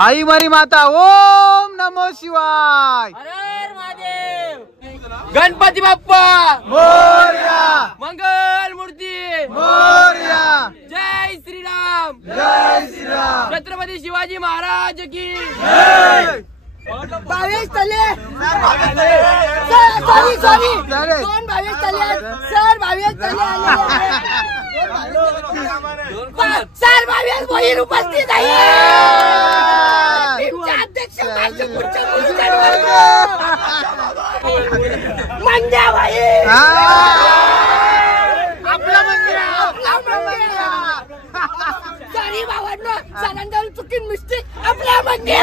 आई मरी माता ओम नमो शिवाय. गणपती बाप्पा मोरया. मंगल मूर्ती मोरया. जय श्रीराम. जय श्रीराम. छत्रपती शिवाजी महाराज की जय. 22 तले सॉरी 22 तले सर 22 तले सर 22 मोहीर उपस्थित आहे. अध्यक्ष मंड्या भाई आपला मंदिर सॉरी भावांनो सणांवर चुकीन मिस्टेक आपल्या मंदिर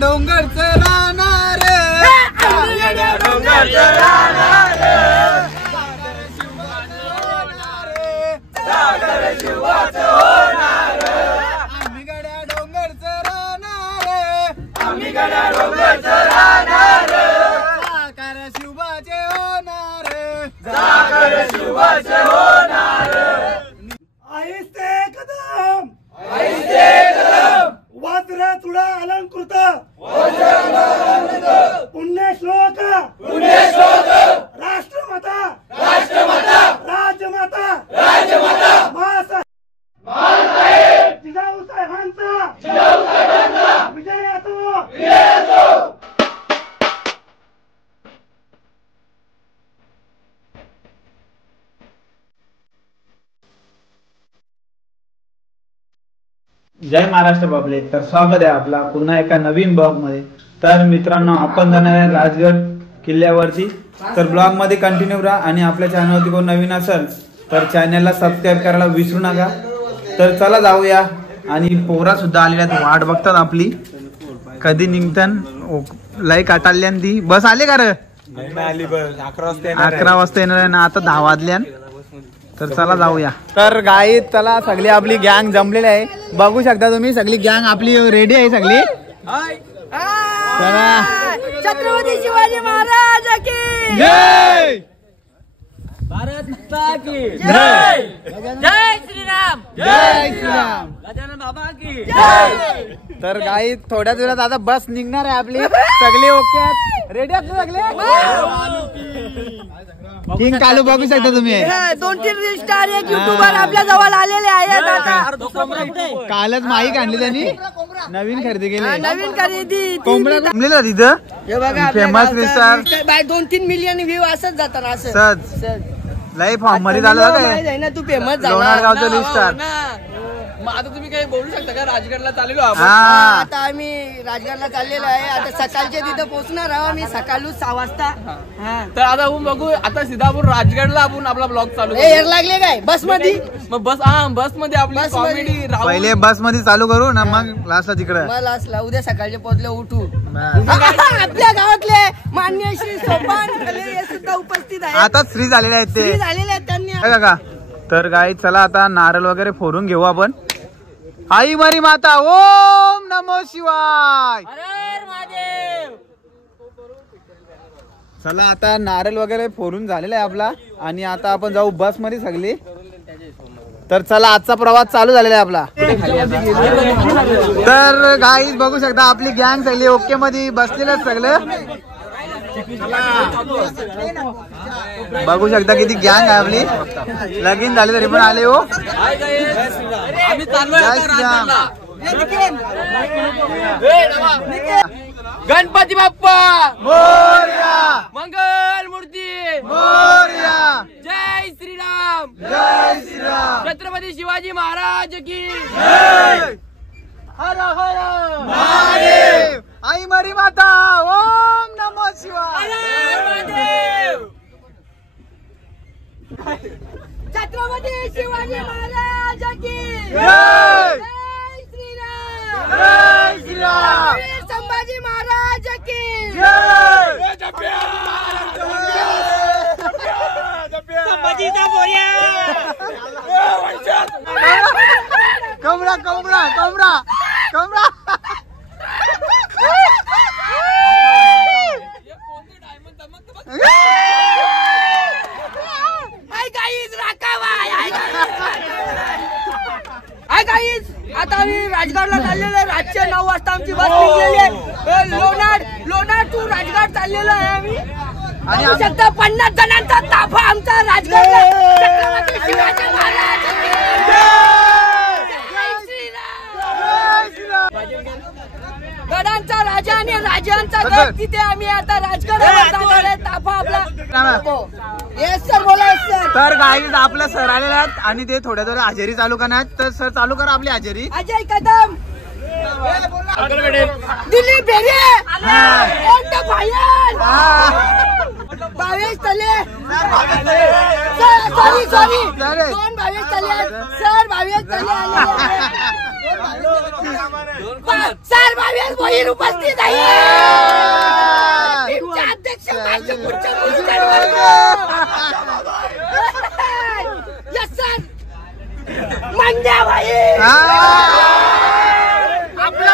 डोंगरचं राहणार डोंगरचं राहणार सागर शिवाचं होणार. आम्ही गड्या डोंगरचं राहणार. आम्ही गड्या डोंगरचं राहणार. सागर शिवाचे होणार. सागर शिवाचे होणार. आहिस्ते कदम आहिस्ते कदम वज्र तुडा अलंकृत पुण्यश्लोक राष्ट्रमाता राजमाता जिजाऊ साहेबांचा विजय असो. जय महाराष्ट्र बाबले. तर स्वागत आहे आपला पुन्हा एका नवीन ब्लॉग मध्ये. तर मित्रांनो आपण जाणार आहे राजगड किल्ल्यावरती. तर ब्लॉग मध्ये कंटिन्यू राहा आणि आपल्या चॅनलवरती कोण नवीन असेल तर चॅनलला सबस्क्राईब करायला विसरू नका. तर चला जाऊया. आणि पोरा सुद्धा आलेल्या आहेत, वाट बघतात आपली कधी निघतन. लाईक आटाल्यान ती बस आले का रे? 11 वाजता येणार आहे ना, आता 10 वाजल्यान. तर चला जाऊया. तर गाईत चला सगळी आपली गँग जमलेली आहे. बघू शकता तुम्ही सगळी गँग आपली रेडी आहे सगळी. चला. छत्रपती शिवाजी महाराज की जय. भारत माता की जय. जय श्रीराम. जय श्रीराम. गजानन बाबा की जय. तर गाईत थोड्याच वेळात आता बस निघणार आहे आपली. सगळे ओके रेडी आहेत सगळे. किंग कालू बघू शकता तुम्ही. 2-3 रील स्टार एक युट्यूबर आपल्या जवळ आलेले आहेत. आता कालच माईक आणली त्यांनी, नवीन खरेदी केली. नवीन खरेदी कोंबड्या जमलेला तिथं. हे बघा famous reel star. 2-3 million view असंच जातात. असं सहज लाईफ फॉर्म मध्ये झालं माहित आहे ना, तू फेमस झाला. लोणारगावचं रील स्टार. मग आता तुम्ही काही बोलू शकता का? राजगडला चाललेलो आपण. हा. आता आम्ही राजगडला चाललेलो आहे. आता सकाळच्या तिथं पोहोचणार आहोत आम्ही सकाळी 6 वाजता. तर आता आपण बघू. आता सीधा आपण राजगडला आपण आपला ब्लॉग चालू ए यार लागले काय बस मध्ये? मग बस बस मध्ये आपली बस मध्ये. कॉमेडी पहिले बस मध्ये चालू करू ना, मग लास्टला तिकडे. मला असला उद्या सकाळचे पोहोचले उठू. आपल्या गावातले मान्य श्री सोपान हे सुद्धा उपस्थित आहे. आता फ्री झालेले आहेत ते. फ्री झालेले आहेत त्यांनी. का तर गाई चला आता नारळ वगैरे फोडून घेऊ आपण. आई मरी माता ओम नमो शिवाय. चला आता नारळ वगैरे फोडून झालेला आहे आपला. आणि आता आपण जाऊ बस मध्ये सगळी. तर चला आजचा प्रवास चालू झालेला आहे आपला. तर गाईज बघू शकता आपली गँग सगळी ओके मध्ये बसलेलं सगळं. बघू शकता किती गँग आहे आपली. लगीन झाली तरी पण आले हो. आम्ही चाललोय गणपती बाप्पा मोरया. मंगल मूर्ती मोरया. जय श्रीराम. जय श्रीराम. छत्रपती शिवाजी महाराज की जय. हर हर महादेव. आई मरी माता ओम नमो शिवाय. छत्रपती शिवाजी महाराज की जय. जय श्रीराम. जय श्रीराम. छत्रपती संभाजी महाराज की जय. संभाजीचा बोऱ्या. कमरा कमरा कमरा कमरा. आता आम्ही राजगडला चाललेलो आहे. रातच्या 9 वाजता आमची बस निघलेली आहे. लोणार टू राजगड चाललेलो आहे आम्ही. आणि 50 जणांचा ताफा आमचा राजगडला. छत्रपती शिवाजी महाराज गडांचा राजा आणि राजांचा गड तिथे आम्ही आता राजगडावर जाणार आहे. ताफा आपला. येस सर, बोला सर. तर गाईज आपला सर आलेला आहेत आणि ते थोड्या थोड्या हजेरी चालू करणार. तर सर चालू करा आपली हजेरी. अजय कदम, दिलीप बेरे, भावेश तले, सॉरी 2 भावेश तले सर. भावेश तले सर. भावेश भोईर उपस्थित आहे. अध्यक्ष यस सर. मंड्या भाई आपला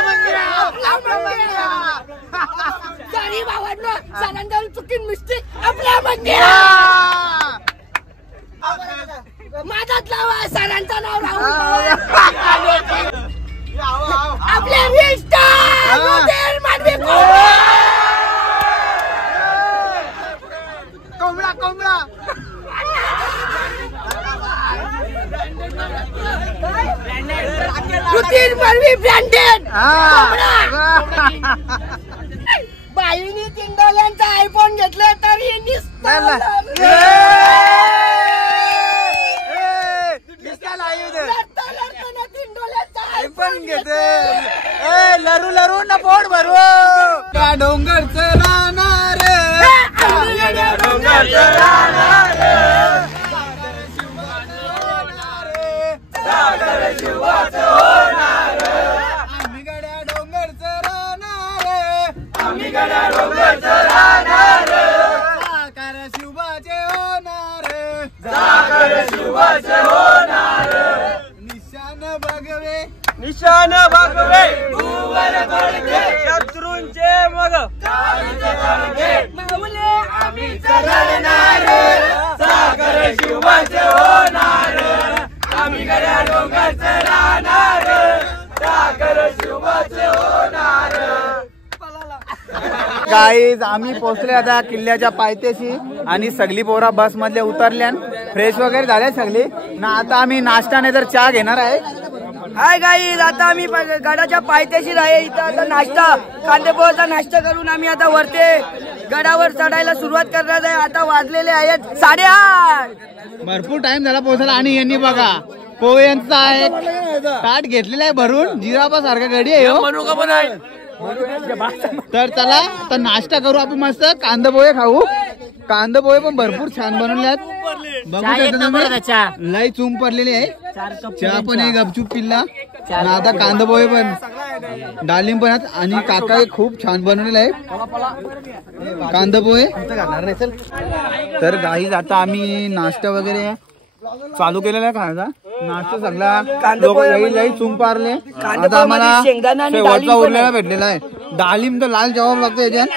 सॉरी भावांनो, सरांकडून चुकीन मिस्टेक. आपल्या मंदिरा माझाच लावा. सरांचं नाव राहुल. आपल्या कोंबडा ब्रँडेड बाईनी $3 आयफोन घेतला तरी आयफोन घेते. लरू लरू ना पोट भरू. डोंगरचं राहणार निशान भगवे शत्रूंचे मग माऊले आम्ही सागर शिवाचे होणार. आम्ही गड्या डोंगरचं राहणार. सागर शिवाचे होणार. गाईज आम्ही पोहोचले आता किल्ल्याच्या पायथ्याशी आणि सगळी पोरा बस मधले उतरल्या, फ्रेश वगैरे झाल्या सगळी ना. आता आम्ही नाश्ता नाही तर चहा घेणार आहे. हाय गाईज, आता आम्ही गडाच्या पायथ्याशी आहे. इथं आता नाश्ता, कांदेपोहाचा नाश्ता करून आम्ही आता वरते गडावर चढायला सुरुवात करणार आहे. आता वाजलेले आहेत 8:30. भरपूर टाइम झाला पोहोचायला. आणि यांनी बघा पोह्यांचा एक ताट घेतलेला आहे भरून. जिरापा सारखा गडी आहे हो. तर चला आता नाश्ता करू आपण. मस्त कांदा पोहे खाऊ. कांदा पोहे पण भरपूर छान बनवले आहेत. बघू लई चूम पडलेली आहे. चहा पण आहे, गपचूप पिल्ला. आता कांदा पोहे पण, डालिंब पण आहेत. आणि काका खूप छान बनवलेलं आहे कांदा पोहे. तर गाईज आता आम्ही नाश्ता वगैरे चालू केलेला आहे खायचा. नाश्ता सगळा लोक लई चूम पारले. आता आम्हाला शेवटचा उरलेला भेटलेला आहे. डालिंब तर लाल जवाब लागतो याच्यात.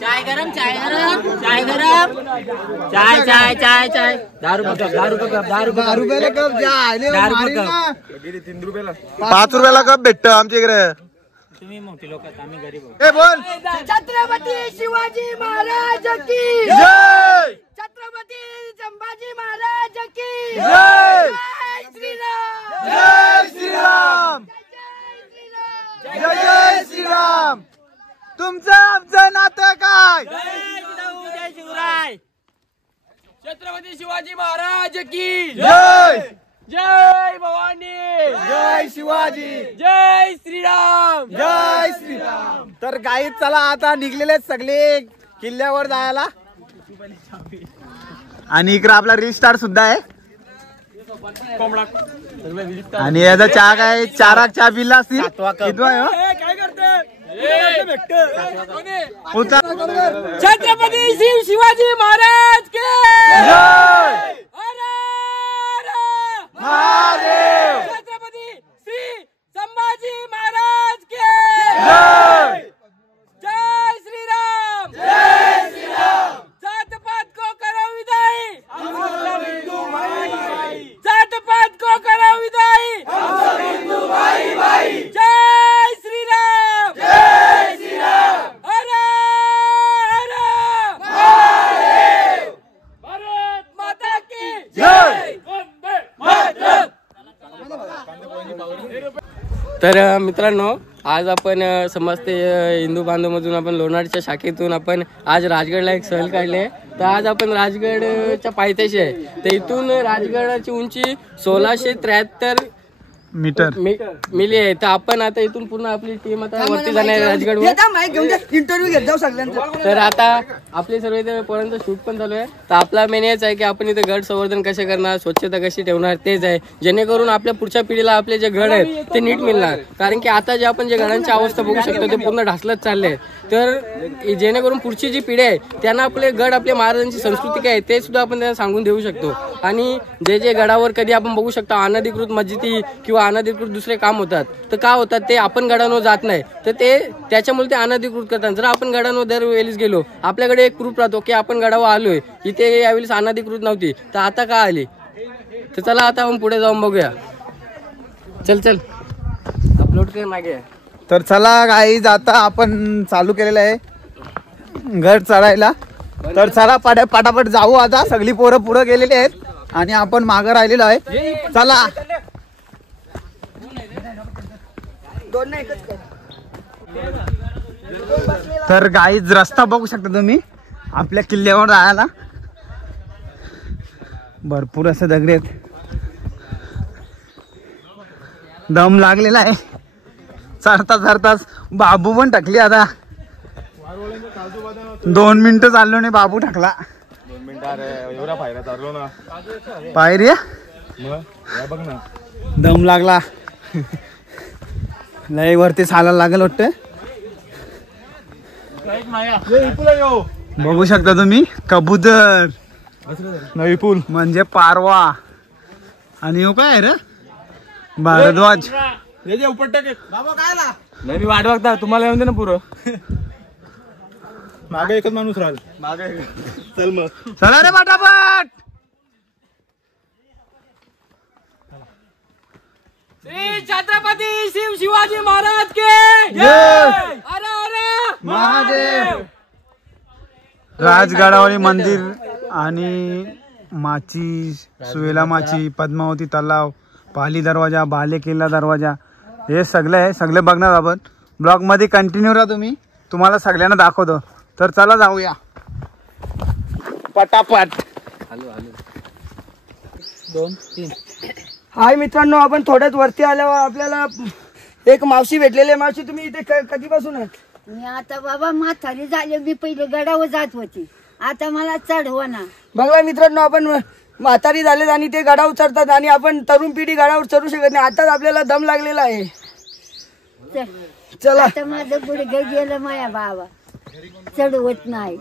चाय गरम, चाय गरम, चाय गरम, चाय चाय चाय चाय. 10 रुपयाला कप चाय. 5 रुपयाला कप भेटत आमच्या इकडे. तुम्ही मोठी लोक, आम्ही गरीब. बोल. छत्रपती शिवाजी महाराज की जय. छत्रपती संभाजी महाराज की जय. जय श्रीराम. जय श्रीराम. जय जय श्रीराम. तुमचं आमचं नातं काय? जय शिवराय. छत्रपती शिवाजी महाराज की जय. जय भवानी. जय शिवाजी. जय श्रीराम. जय श्रीराम. तर गाईत चला आता निघलेले सगळे किल्ल्यावर जायला. आणि इकडे आपला रिस्टार सुद्धा आहे. आणि याचा चहा काय 4 चहा पिला असतील. काय करते. छत्रपती शिवाजी महाराज के जय. महादेव. छत्रपती श्री संभाजी महाराज के जय. जय श्रीराम. जय श्रीराम. जात पात को करो विदाई. जात पात को करो विदाई. तर मित्रांनो, आज आपण समजते हिंदू बांधवमधून आपण लोणारच्या शाखेतून आपण आज राजगडला एक सहल काढले. तर आज आपण राजगडच्या पायथ्याशी आहे. तर इथून राजगडाची उंची 1673 मीटर मिली आहे. तर आपण आता इथून पूर्ण आपली टीम आता वरती जाणार आहे राजगडवर. इंटरव्ह्यू घेत जाऊ सगळ्यांचा. तर आता आपले सर्व इथे पोरांचं शूट पण चालू आहे. तर आपला मेन हेच आहे की आपण इथे गड संवर्धन कसे करणार, स्वच्छता कशी ठेवणार तेच आहे, जेणेकरून आपल्या पुढच्या पिढीला आपले जे गड आहेत ते नीट मिळणार. कारण की आता जे आपण जे गडांची अवस्था बघू शकतो ते पूर्ण ढासलत चालले. तर जेणेकरून पुढची जी पिढी आहे त्यांना आपले गड, आपल्या महाराजांची संस्कृती काय आहे ते सुद्धा आपण त्यांना सांगून देऊ शकतो. आणि जे जे गडावर कधी आपण बघू शकतो अनधिकृत मस्जिदी किंवा अनधिकृत दुसरे काम होतात, तर का होतात ते आपण गडांवर जात नाही, तर ते त्याच्यामुळे ते अनधिकृत करतात. जर आपण गडांवर दरवेळेस गेलो, आपल्याकडे एक प्रूफ राहतो की आपण गडावर आलोय, इथे यावेळेस अनधिकृत नव्हती, तर आता का आली. तर चला आता आपण पुढे जाऊन बघूया. चल अपलोड कर मागे. तर चला गाईज, आता आपण चालू केलेलं आहे गड चढायला. तर चला पटापट जाऊ. आता सगळी पोरं पुढे गेलेली आहेत आणि आपण मागं राहिलेलो आहे. चला. तर गाईज रस्ता बघू शकता तुम्ही आपल्या किल्ल्यावर जायला. भरपूर असं दगड आहेत, दम लागलेला आहे. चढताच बाबू पण टाकली. आता 2 मिनिटं चाललो नाही, बाबू टाकला. 2 मिनिटं एवढा पायऱ्या चाललो ना. पायरी बघ ना, दम लागला. लय वरती चालायला लागेल वाटतं. बघू शकता तुम्ही कबूतर, नवी पूल म्हणजे पारवा. आणि हो काय रे भारद्वाज. मी वाट बघता तुम्हाला येऊन दे ना पुरं. मागे एकच माणूस राहिल. मागे चल मग. चला रे पटापट. श्री छत्रपती शिवाजी महाराज के जय. अरे महादेव. राजगडावरी मंदिर आणि माची, सुवेला माची, पद्मावती तलाव, पाली दरवाजा, बाले किल्ला दरवाजा, हे सगळे आहे. सगळे बघणार आपण. ब्लॉग मध्ये कंटिन्यू राहा तुम्ही, तुम्हाला सगळ्यांना दाखवतो. तर चला जाऊया पटापट. 2 3. हाय मित्रांनो, आपण थोड्यात वरती आल्यावर आपल्याला एक मावशी भेटलेली. मावशी तुम्ही इथे कधीपासून आहात? मी आता बाबा म्हातारी झाले. मी पहिले गडावर जात होती, आता मला चढवा ना. बघा मित्रांनो, आपण म्हातारी झालेत आणि ते गडावर चढतात आणि आपण तरुण पिढी गडावर चढू शकत नाही. आताच आपल्याला दम लागलेला आहे. चला. आता माझं गुडघे गेलं माया बाबा, चढवत नाही.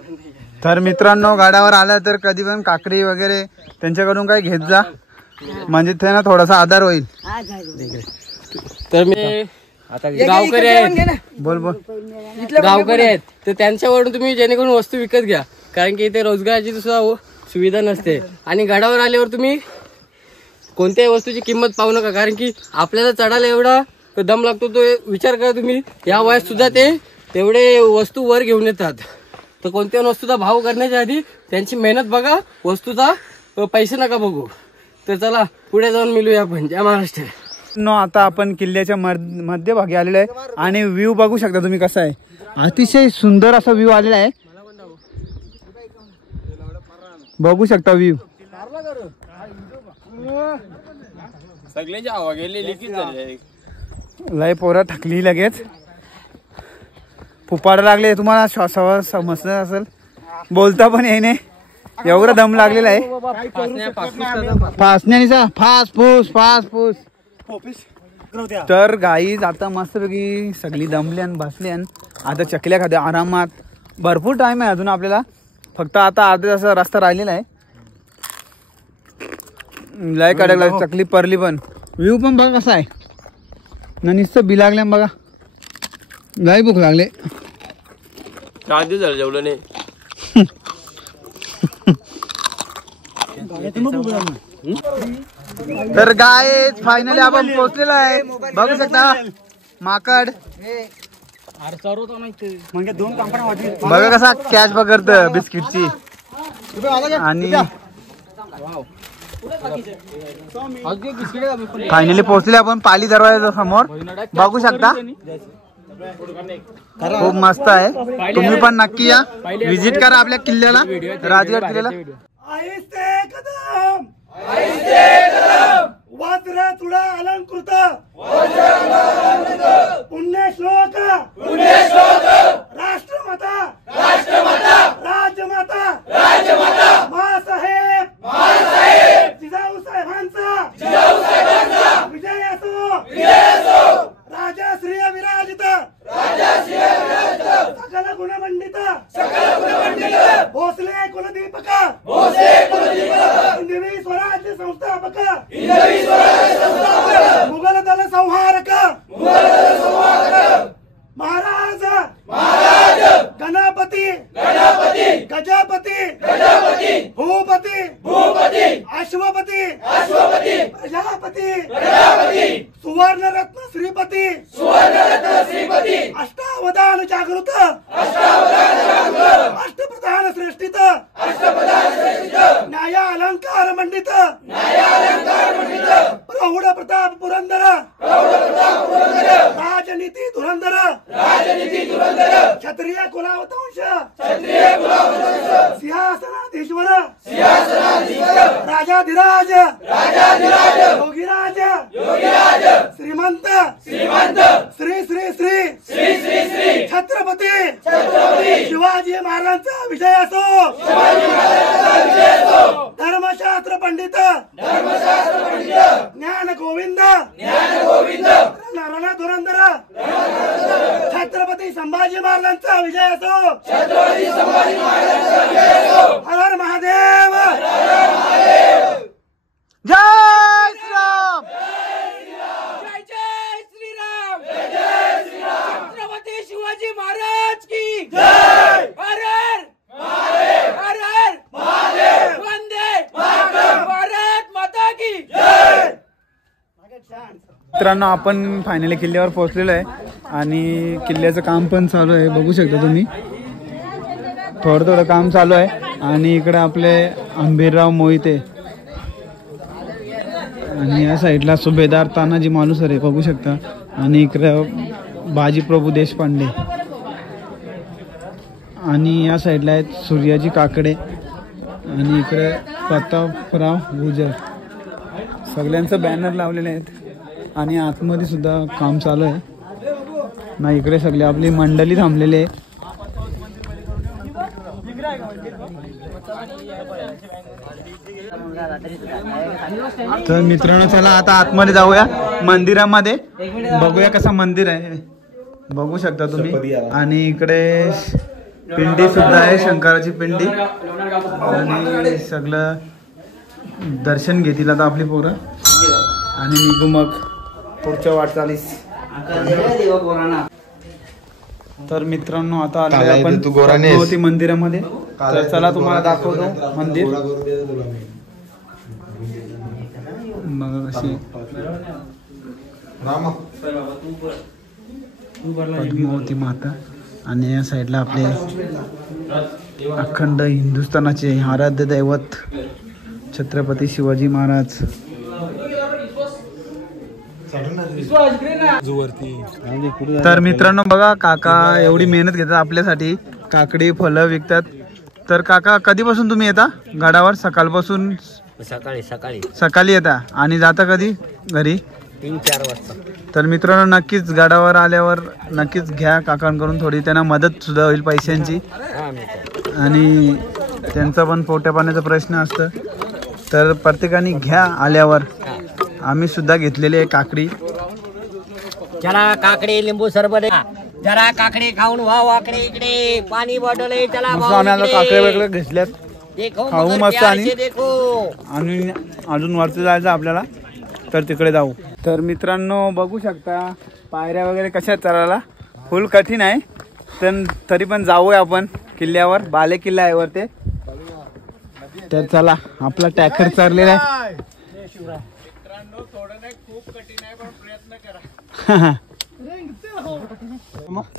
तर मित्रांनो, गडावर आला तर कधी पण काकडी वगैरे त्यांच्याकडून काही घेत जा, म्हणजे त्यांना थोडासा आधार होईल. तर मी गावकरी आहेत, बोल. गावकरी आहेत, तर त्यांच्याकडून तुम्ही जेणेकरून वस्तू विकत घ्या. कारण की इथे रोजगाराची सुद्धा सुविधा नसते. आणि गडावर आल्यावर तुम्ही कोणत्याही वस्तूची किंमत पाहू नका, कारण की आपल्याला चढायला एवढा दम लागतो. तो विचार करा तुम्ही, या वयात सुद्धा ते तेवढे वस्तू वर घेऊन येतात. तर कोणत्याही वस्तूचा भाव करण्याच्या आधी त्यांची मेहनत बघा, वस्तूचा पैसे नका बघू. तर चला पुढे जाऊन मिळूया आपण. जय महाराष्ट्र. आता आपण किल्ल्याच्या मध्यभागी आलेलो आहे आणि व्ह्यू बघू शकता तुम्ही कसा आहे. अतिशय सुंदर असा व्ह्यू आलेला आहे. बघू शकता व्ह्यू. सगळ्यांची हवा गेलेली की लय पोरं थकली लगेच. फुपाड लागले. तुम्हाला श्वासावर समजलं असेल, बोलता पण येणे एवढं दम लागलेला आहे. फासण्याचा फास फूस. तर गाईज आता मस्तपैकी सगळी दमली आणि बसली आणि आता चकल्या खाद्या आरामात. भरपूर टाइम आहे अजून आपल्याला, फक्त आता अर्धा तासाचा रस्ता राहिलेला आहे. लय कडक चकली परली. पण व्ह्यू पण बघा कसा आहे ना. नुसतं बी लागल्या बघा. लय भूक लागले. 4 दिवस झाले जेवलं नाही. तर गाईज फायनली आपण पोहोचलेलो आहे. बघू शकता माकड. बघा कसा कॅच पकडत बिस्किटची. आणि फायनली पोहोचले आपण पाली दरवाजा समोर, बघू शकता खूप मस्त आहे. तुम्ही पण नक्की या, विजिट करा आपल्या किल्ल्याला, राजगड किल्ल्याला. आहिस्ते कदम वज्र तुडा अलंकृत पुण्यश्लोक राष्ट्रमाता राजमाता मासाहेब जिजाऊ साहेबांचा विजय असो. राजाश्री विराजित सकल गुणमंडित भोसले कुलदीपक हिंदवी स्वराज्य संस्थापक मुघल दल संहारक महाराज गणपती गजपती भूपती अश्वपती प्रजापती सुवर्णरत्न श्रीपती अष्टावधान जागृत अष्टप्रधान श्रेष्ठित न्याय अलंकार मंडित प्रौढ प्रताप पुरंदर राजनीती धुरंधर क्षत्रिय कुलावतंश सिंहासनाधीश्वर राजाधिराज योगीराज श्रीमंत श्री श्री श्री छत्रपती शिवाजी महाराजांचा विजय असो. धर्मशास्त्र पंडित ज्ञान गोविंद रण धुरंधर छत्रपती संभाजी महाराजांचा विजय असो. हर हर महादेव. जय श्रीराम. जय जय श्रीराम. छत्रपती शिवाजी महाराज की जय. हर हर वंदे भारत माता की जय. मित्रांनो आपण फायनली किल्ल्यावर पोहोचलेलो आहे आणि किल्ल्याचं काम पण चालू आहे, बघू शकता तुम्ही. थोडं काम चालू आहे आणि इकडे आपले अंबीरराव मोहिते आणि या साईडला सुभेदार तानाजी मालुसरे बघू शकता आणि इकडे बाजीप्रभू देशपांडे आणि या साईडला आहेत सूर्याजी काकडे आणि इकडे प्रतापराव गुजर. सगळ्यांचं बॅनर लावलेले आहेत आणि आतमध्ये सुद्धा काम चालू आहे ना. इकडे सगळे आपली मंडळी थांबलेली आहे. तर मित्रांनो चला आता आतमध्ये जाऊया मंदिरामध्ये, बघूया कसं मंदिर आहे, बघू शकता तुम्ही. आणि इकडे पिंडी सुद्धा आहे, शंकराची पिंडी आणि सगळं दर्शन घेतील आता आपली पोरं आणि निघू मग पुढच्या वाटचालीस. तर मित्रांनो आता आलोय आपण भगवती मंदिरामध्ये, तर चला तुम्हाला दाखवतो मंदिर. मग अशी पद्मावती माता आणि या साईडला आपले अखंड हिंदुस्थानाचे आराध्य दैवत छत्रपती शिवाजी महाराज. तर मित्रांनो बघा काका एवढी मेहनत घेतात आपल्यासाठी, काकडी फळं विकतात. तर काका कधीपासून तुम्ही येता गडावर? सकाळपासून. सकाळी येता आणि जाता कधी घरी? 3-4 वाजता. तर मित्रांनो नक्कीच गडावर आल्यावर नक्कीच घ्या काकांकडून, थोडी त्यांना मदत सुद्धा होईल पैशांची आणि त्यांचा पण पोट्या पाण्याचा प्रश्न असतं. तर प्रत्येकाने घ्या आल्यावर. आम्ही सुद्धा घेतलेली आहे काकडी. चला काकडी लिंबू सरबत जरा काकडी खाऊन वाव आकडे इकडे पाणी बॉटल आहे. चला आम्ही काकडे वगैरे घेतल्यात, खाऊ मस्त. आणि अजून वरती जायचं आपल्याला, तर तिकडे जाऊ. तर मित्रांनो बघू शकता पायऱ्या वगैरे कशा चढायला, फुल कठीण आहे. तरी पण जाऊया आपण किल्ल्यावर, बाले किल्ला आहे वर ते. तर चला आपला टॅकर चाललेला आहे.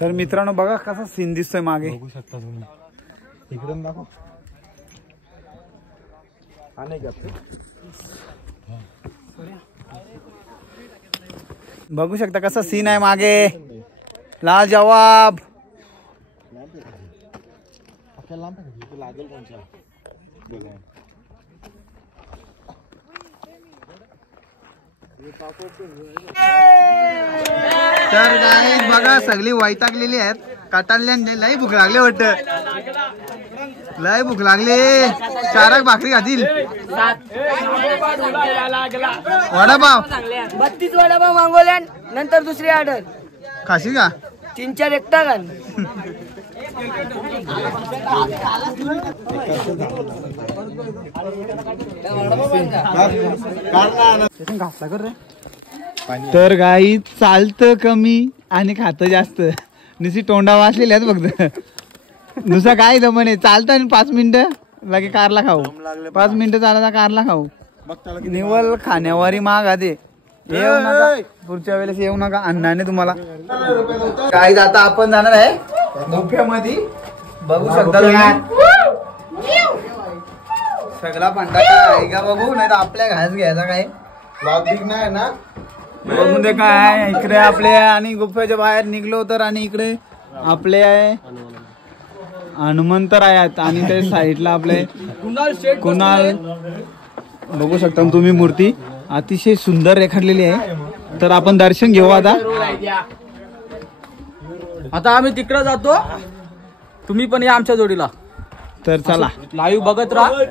तर मित्रांनो बघा कसा सीन दिसतोय मागे, बघू शकता तुम्ही. इकडून दाखव. बघू शकता कसा सीन आहे मागे. लाजवाब. तर गाईस बघा सगळी वैतागलेली आहेत. काटाळल्या लय भूक लागली वाटत. लय भूक लागली. 4 भाकरी खातील. वडापाव 32 वडापाव मागवल्या नंतर दुसरी ऑर्डर खाशील का? 3-4 एकटा घाल. तर गाई चालतं कमी आणि खातं जास्त. नुसती तोंडा वाचलेली आहेत फक्त. नुसतं काय म्हणे चालतं आणि 5 मिनिटं लगे कारला खाऊ. 5 मिनिटं चालायचा कारला खाऊ. निवल खाण्यावारी माग आधी येऊ नका. पुढच्या वेळेस येऊ नका. अन्नाने तुम्हाला काय. आता आपण जाणार आहे गुफेमध्ये. बघू शकता तुम्ही सगळा पंडा आहे का बघू. नाही तर आपल्या घास घ्यायचा काय नाही ना. बघून दे काय इकडे आपले. आणि गुफेच्या बाहेर निघलो तर आणि इकडे आपले आहे हनुमंतर आहेत. आणि ते साईडला आपले कुणाल. बघू शकता तुम्ही मूर्ती अतिशय सुंदर रेखाटलेली आहे. तर आपण दर्शन घेऊ आता. आता आम्ही तिकडे जातो. तुम्ही पण या आमच्या जोडीला. तर चला लाईव्ह बघत राहा.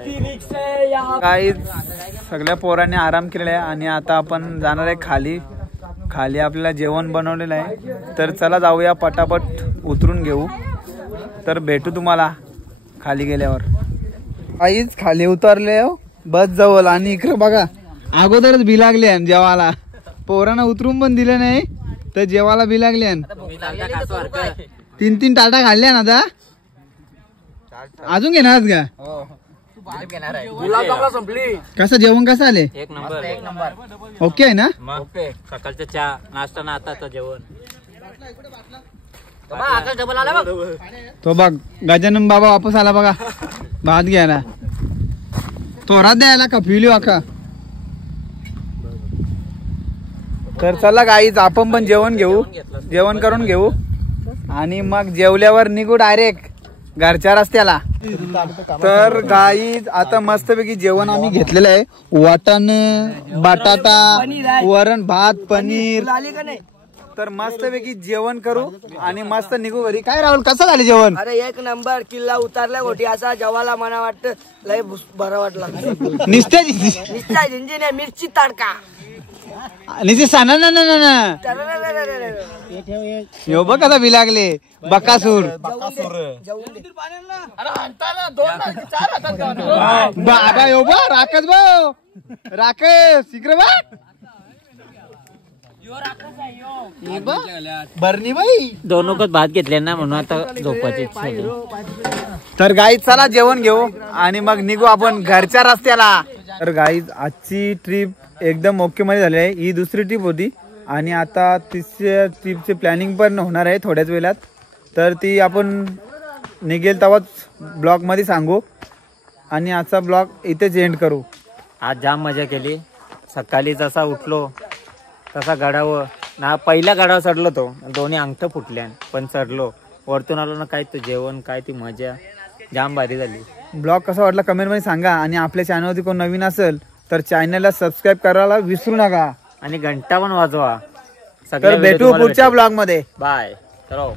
काही सगळ्या पोरांनी आराम केलेला आहे आणि आता आपण जाणार आहे खाली. खाली आपल्याला जेवण बनवलेलं आहे. तर चला जाऊया पटापट उतरून घेऊ. तर भेटू तुम्हाला खाली गेल्यावर. काहीच खाली उतरले बस जवळ. आणि इकडे बघा अगोदरच बी लागले जेवायला. पोरांना उतरून पण दिले नाही तर जेवायला बी लागले. 3-3 टाटा खाल्ल्या ना. आता अजून घेणार का? कसं जेवण कसं आले? 1 नंबर. ओके आहे ना? ओके. सकाळचा चहा नाश्ता ना आताचा जेवण. तो बघ गजानन बाबा वापस आला बघा भात घ्यायला. तोरा द्यायला का पिली वाका. तर चला गाईच आपण पण जेवण घेऊ. जेवण करून घेऊ आणि मग जेवल्यावर निघू डायरेक्ट घरच्या रस्त्याला. तर गाईज आता मस्तपैकी जेवण आम्ही घेतलेलं आहे. वाटाण बटाटा वरण भात पनीर. तर मस्तपैकी जेवण करू आणि मस्त निघू घरी. काय राहुल कसं झालं जेवण? अरे 1 नंबर. किल्ला उतरल्या गोटी असा जेवायला मना वाटत. लय बरं वाटला. निस्त्या झिंजिने मिरची तडका. निस्ते साना ना ना ना. यो बघ कसा बी लागले बकासूर. बाबा यो बा राकेश भाऊ. राकेश इकडे बा. बरणी बाई दोनोकच भात घेतले ना म्हणून आता झोपायची इच्छा झाली. तर गाईज चला जेवण घेऊ आणि मग निघू आपण घरच्या रस्त्याला. तर गाईज आजची ट्रिप एकदम ओके मध्ये झाली आहे. ही दुसरी ट्रिप होती आणि आता तिसऱ्या ट्रिपचे प्लॅनिंग पण होणार आहे थोड्याच वेळात. तर ती आपण निघेल तेव्हाच ब्लॉग मध्ये सांगू. आणि आजचा ब्लॉग इथेच एंड करू. आज जाम मजा केली. सकाळी जसा उठलो तसा गडावर ना पहिल्या गडावर चढलो. तो दोन्ही अंगठ फुटल्या पण चढलो. वरतून आलो ना काय तो जेवण काय ती मजा जाम भारी झाली. ब्लॉग कसा वाटला कमेंट मध्ये सांगा. आणि आपल्या चॅनलवरती कोण नवीन असेल तर चॅनलला सबस्क्राईब करायला विसरू नका आणि घंटा पण वाजवा. तर भेटू पुढच्या ब्लॉग मध्ये. बाय. चलो.